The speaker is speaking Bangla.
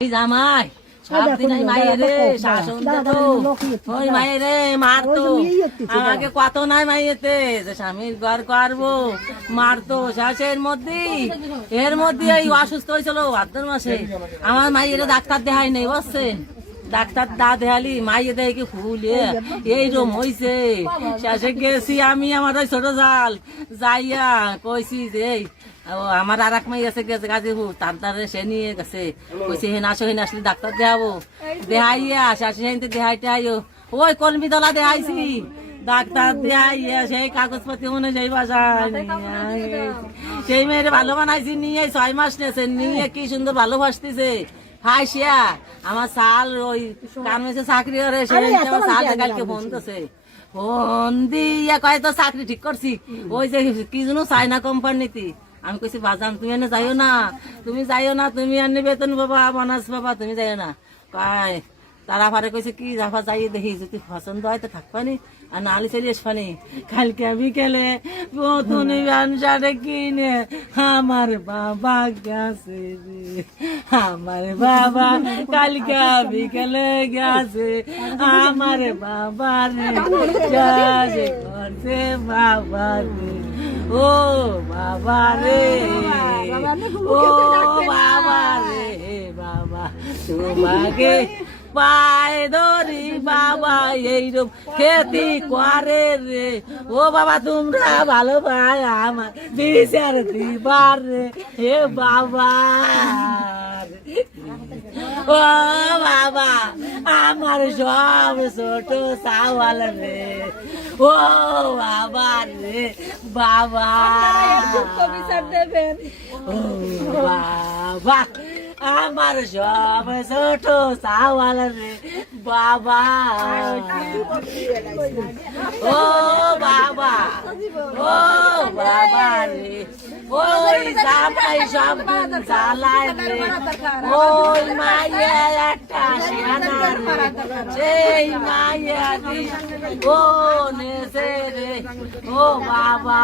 জামাই সারাদিন মায়েরে শাসন দিত ওই মায়েরে মারতো আমাকে কত নাই মাইয়েতে যে স্বামীর ঘর করবো মারতো শ্বাসের মধ্যে এর মধ্যে এই অসুস্থ হয়েছিল ভাদ্র মাসে আমার মায়েরে ডাক্তার দেখাই নেই বুঝছেন ডাক্তার দা দেখালি মাইয়ে দেয় কি ফুলে এইরকম হয়েছে শেষে গেছি আমি আমার ওই ছোট জাল যাইয়া কইছি যে আমার আর এক মাই আছে গেছে গাজীপুর তার দ্বারে সে নিয়ে গেছে কইছে হেন আসলে ডাক্তার দেখাবো দেখাইয়া শাশি দেখাইতে আইও ওই কলমি দলা দেখাইছি ডাক্তার দেখাইয়া সেই কাগজপত্র মনে সেই বাসায় সেই মেয়েরে ভালো বানাইছি নিয়ে 6 মাস নেছে নিয়ে কি সুন্দর ভালোবাসতেছে হাসিয়া আমার সাল ওই গার্মেন্টসে চাকরি করে সেই সাল কালকে ফোন দিছে ফোন দিয়া কয় তো চাকরি ঠিক করছি ওই যে কি যেন চাইনা কোম্পানিতে আমি কইছি বাজান তুমি এনে যাইও না তুমি এনে বেতন বাবা বোনাস বাবা তুমি যাইও না কয় তারা ফারে কইছে কি যাবা যাই দেখি যদি পছন্দ হয় তো থাকবানি আর নালি চলে আসবানি কালকে বিকেলে নতুন ব্যবসাটা কিনে আমার বাবা গেছে আমার বাবা কালকে বিকেলে গেছে আমার বাবা রে করছে বাবা রে ও বাবা রে ও বাবা রে বাবা তোমাকে পায় ধরি বাবা এইরকম খেতি করে রে ও বাবা তোমরা ভালো ভাই আমার বিচার দিবার রে হে বাবা ও বাবা আমার সব ছোট চাওয়াল রে ও বাবা রে বাবা বিচার দেবেন ও বাবা আমার সব ছোট চাওয়াল রে বাবা ও বাবা ও বাবা রে ওই জামাই সব জ্বালায় রে ওই মাইয়া একটা শিয়ানা রে সেই মাইয়া দি ও নেছে রে ও বাবা